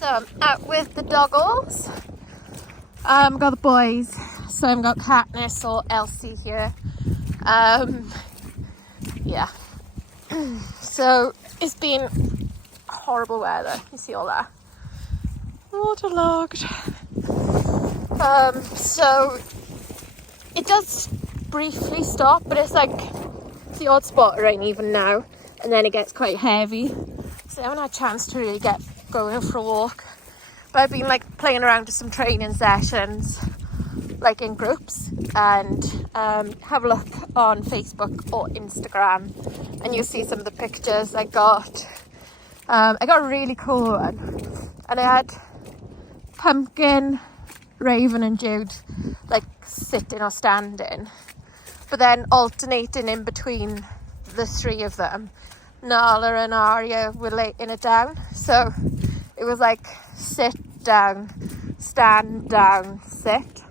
So I'm out with the doggos. Got the boys. So I've got Katniss or Elsie here. Yeah. So it's been horrible weather. You see all that? Waterlogged. So it does briefly stop, but it's like the odd spot of rain even now, and then it gets quite heavy. So I haven't had a chance to really get going for a walk. But I've been like playing around with some training sessions, like in groups, and have a look on Facebook or Instagram, and you'll see some of the pictures I got. I got a really cool one, and I had Pumpkin, Raven and Jude like sitting or standing, but then alternating in between the three of them. Nala and Arya were laying it down, so it was like sit down, stand down, sit,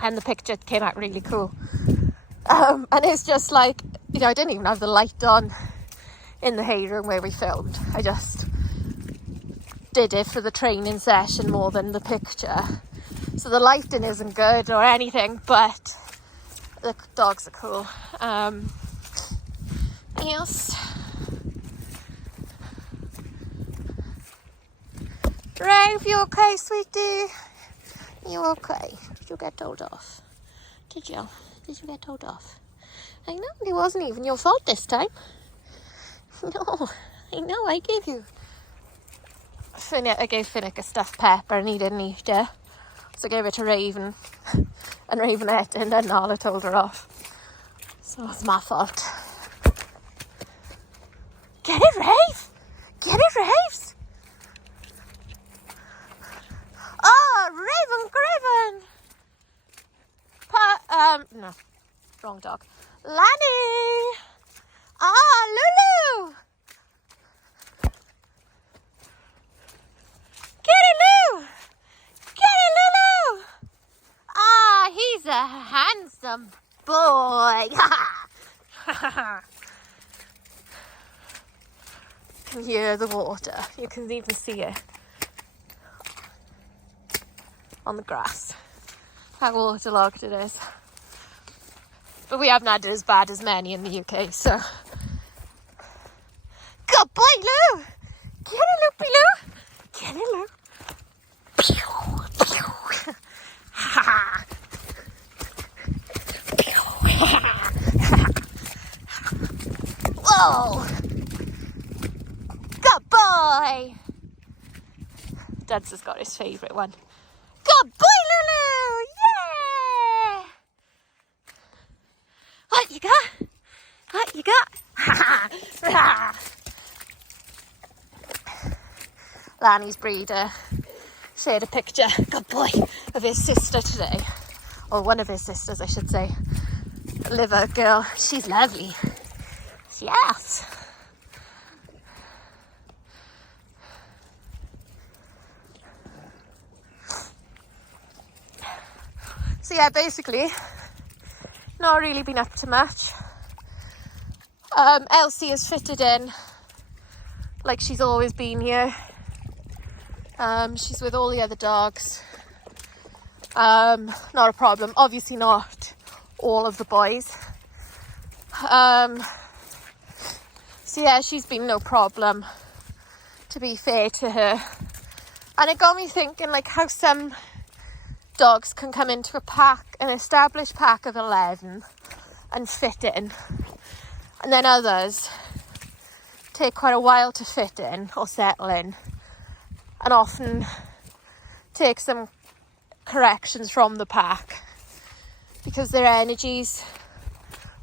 and the picture came out really cool. And it's just like, you know, I didn't even have the light on in the hay room where we filmed. I just did it for the training session more than the picture, so the lighting isn't good or anything, but the dogs are cool. Yes. Rave, you okay, sweetie? You okay? Did you get told off? Did you? Did you get told off? I know, it wasn't even your fault this time. No, I know, I gave you. I gave Finnick a stuffed pepper and he didn't eat it. So I gave it to Raven. And Raven ate it, and then Nala told her off. So it's my fault. Get it, Rave! Get it, Raves! Oh, Raven! No, wrong dog. Lanny! Ah, Lulu! Get it, Lou! Get it, Lulu! Ah, he's a handsome boy. You can hear the water. You can even see it on the grass. How waterlogged it is. But we haven't had it as bad as many in the UK, so. Good boy, Lou! Get it, Loopy Lou! Get it, Lou! Pew! Pew! Ha! Whoa! Good boy! Dad's has got his favourite one. Good boy, Lulu! Yeah! What you got? What you got? Lanny's breeder shared a picture, good boy, of his sister today. Or one of his sisters, I should say. Liver girl. She's lovely. Yes. So yeah, basically, not really been up to much. Elsie is fitted in like she's always been here. She's with all the other dogs. Not a problem. Obviously not all of the boys. So yeah, she's been no problem, to be fair to her. And it got me thinking like how some dogs can come into a pack, an established pack of 11 and fit in, and then others take quite a while to fit in or settle in, and often take some corrections from the pack because their energy's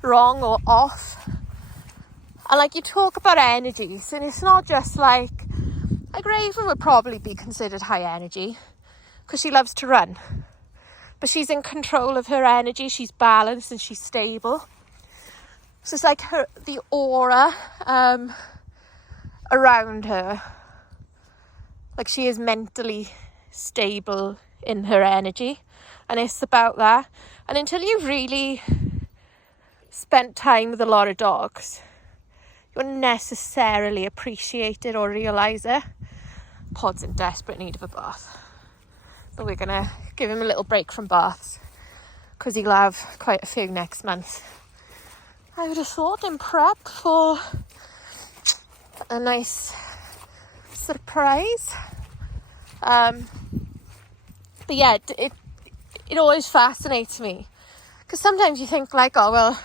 wrong or off. And like, you talk about energies, and it's not just like Raven would probably be considered high energy because she loves to run, but she's in control of her energy. She's balanced and she's stable. So it's like the aura around her, like she is mentally stable in her energy, and it's about that. And until you've really spent time with a lot of dogs, you won't necessarily appreciate it or realise it. Pod's in desperate need of a bath. But we're going to give him a little break from baths because he'll have quite a few next month. I would have thought in prep for a nice surprise. But yeah, it always fascinates me. Because sometimes you think like, oh, well,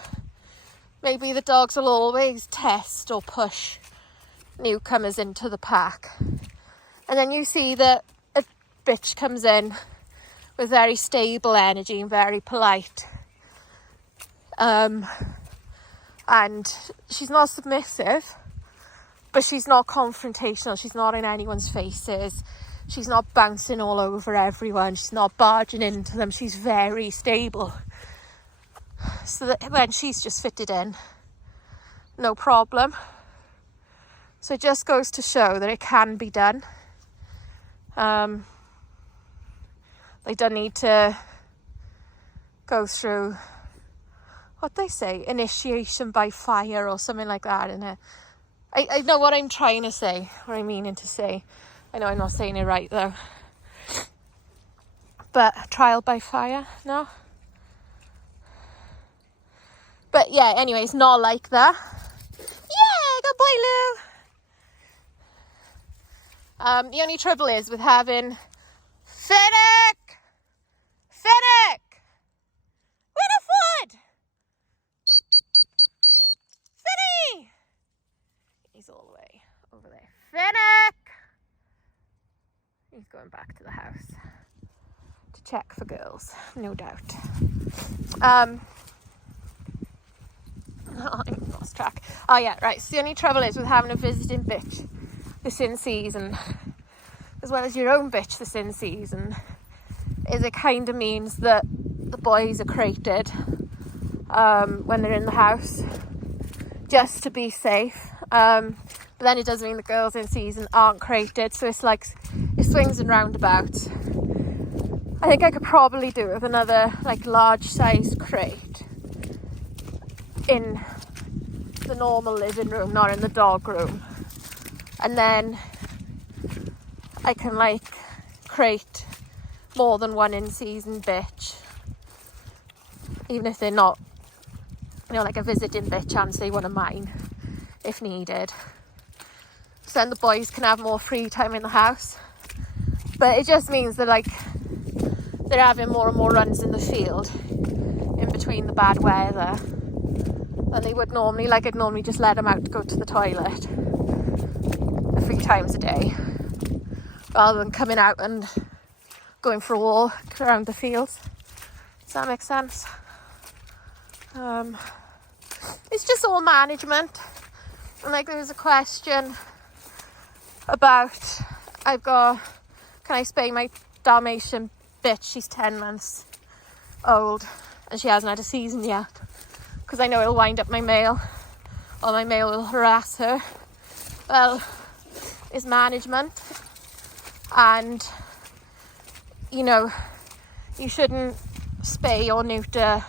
maybe the dogs will always test or push newcomers into the pack. And then you see that a bitch comes in with very stable energy and very polite. And she's not submissive, but she's not confrontational. She's not in anyone's faces. She's not bouncing all over everyone. She's not barging into them. She's very stable. So that when she's just fitted in, no problem. So it just goes to show that it can be done. They don't need to go through what they say, initiation by fire or something like that. And I know what I'm trying to say, what I'm meaning to say. I know I'm not saying it right though. But trial by fire, no? But yeah, anyway, it's not like that. Yeah, good boy, Lou. The only trouble is with having Finnick! Winifred! Finny! He's all the way over there. Finnick! He's going back to the house to check for girls, no doubt. I lost track. Oh yeah, right. So the only trouble is with having a visiting bitch this in season, as well as your own bitch this in season, is it kind of means that the boys are crated when they're in the house, just to be safe. But then it does mean the girls in season aren't crated, so it's like it swings and roundabouts. I think I could probably do with another like large size crate in the normal living room, not in the dog room. And then I can like crate more than one in-season bitch, even if they're not, you know, like a visiting bitch and say one of mine if needed. So then the boys can have more free time in the house. But it just means that like they're having more and more runs in the field in between the bad weather than they would normally. Like I'd normally just let them out to go to the toilet 3 times a day, rather than coming out and going for a walk around the fields. Does that make sense? It's just all management. And like there was a question about, can I spay my Dalmatian bitch? She's 10 months old and she hasn't had a season yet, because I know it'll wind up my male, or my male will harass her. Well, it's management, and you know, you shouldn't spay or neuter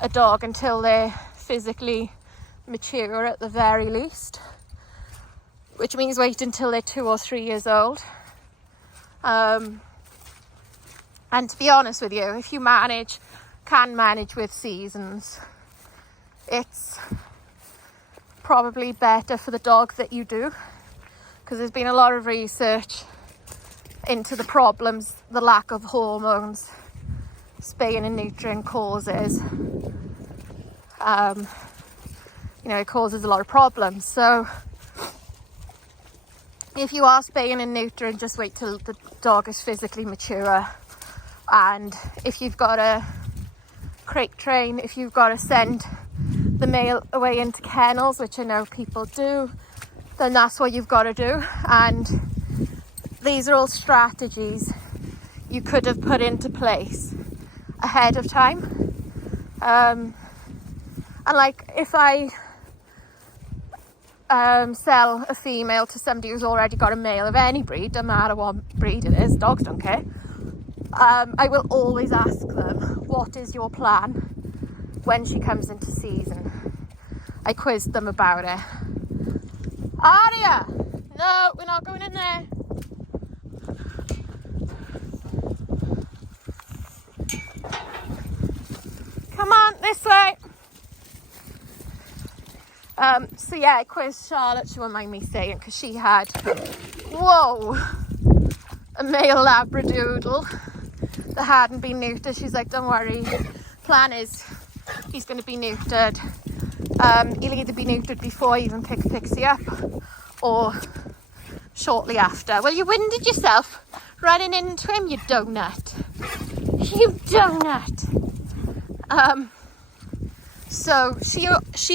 a dog until they're physically mature at the very least, which means wait until they're 2 or 3 years old. And to be honest with you, if you can manage with seasons, it's probably better for the dog that you do, because there's been a lot of research into the problems the lack of hormones spaying and neutering causes. You know, it causes a lot of problems. So if you are spaying and neutering, just wait till the dog is physically mature. And if you've got to crate train, if you've got to send the male away into kennels, which I know people do, then that's what you've got to do. And these are all strategies you could have put into place ahead of time. And like if I sell a female to somebody who's already got a male of any breed, no matter what breed it is, dogs don't care, I will always ask them, what is your plan when she comes into season? I quizzed them about it. Aria! No, we're not going in there. this way. So yeah, I quizzed Charlotte. She won't mind me saying, because she had, whoa, a male Labradoodle that hadn't been neutered. She's like, don't worry. Plan is he's going to be neutered. He'll either be neutered before I even pick Pixie up or shortly after. Well, you winded yourself running into him, you donut. You donut. So she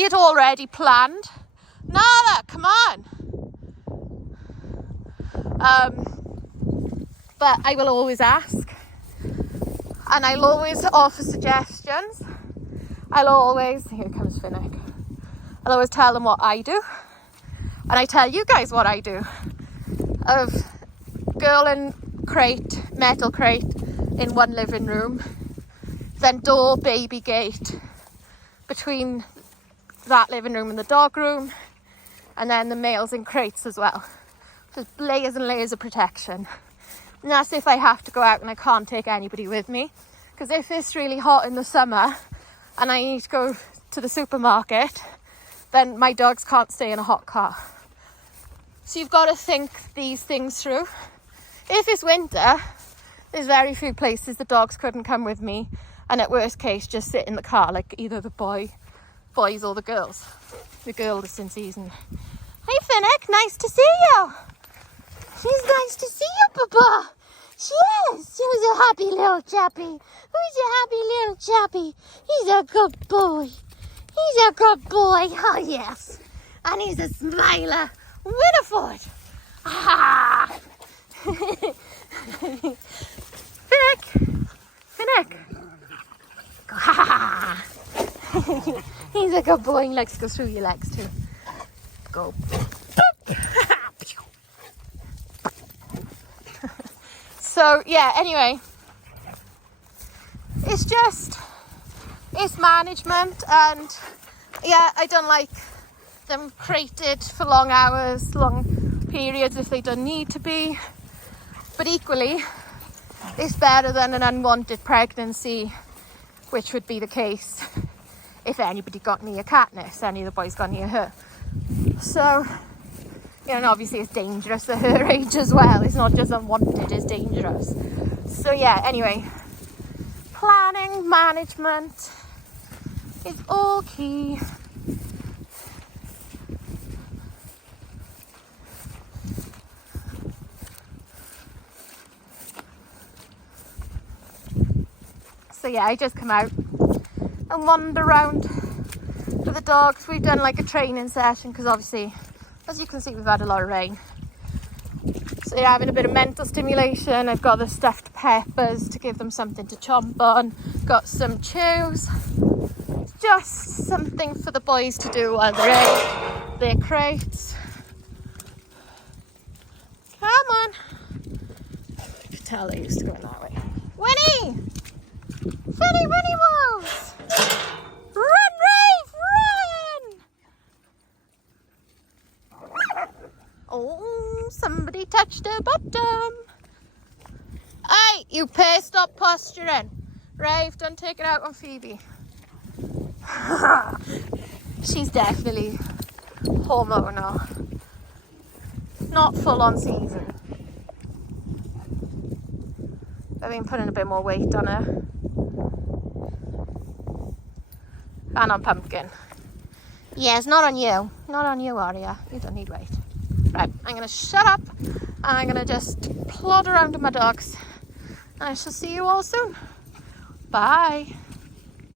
had already planned. Nala, come on. But I will always ask. And I'll always offer suggestions. Here comes Finnick. I'll always tell them what I do. And I tell you guys what I do. Of girl and crate, metal crate in one living room. Then door, baby gate between that living room and the dog room. And then the males in crates as well. Just layers and layers of protection. And that's if I have to go out and I can't take anybody with me. Because if it's really hot in the summer and I need to go to the supermarket, then my dogs can't stay in a hot car. So you've got to think these things through. If it's winter, there's very few places the dogs couldn't come with me, and at worst case just sit in the car, like either the boys or the girls. The girl that's in season. Hi Finnick, nice to see you. She's nice to see you, Papa. She is. She's a happy little chappy. Who's a happy little chappy? He's a good boy. He's a good boy. Oh yes. And he's a smiler. Winifred. Ah. Finnick. Ah. He's a good boy. He likes to go through your legs too. Go. So yeah, anyway, it's management, and yeah, I don't like them crated for long hours, long periods if they don't need to be, but equally it's better than an unwanted pregnancy, which would be the case if anybody got near Katniss, any of the boys got near her. So, you know, and obviously it's dangerous at her age as well. It's not just unwanted, it's dangerous. So yeah, anyway, planning, management is all key. So yeah, I just come out and wander around with the dogs. We've done like a training session because obviously, as you can see, we've had a lot of rain. So you're having a bit of mental stimulation. I've got the stuffed peppers to give them something to chomp on. Got some chews. Just something for the boys to do while they're in their crates. Come on. I could tell they used to go that way. Winnie! Finny, Winnie Woos! Run, Rave, run! Oh, somebody touched her bottom. Hey, you pair, stop posturing. Rave, don't take it out on Phoebe. She's definitely hormonal. Not full on season. I've been putting a bit more weight on her. And on Pumpkin. Yes, not on you. Not on you, Aria. You don't need weight. Right, I'm going to shut up. And I'm going to just plod around with my dogs. And I shall see you all soon. Bye.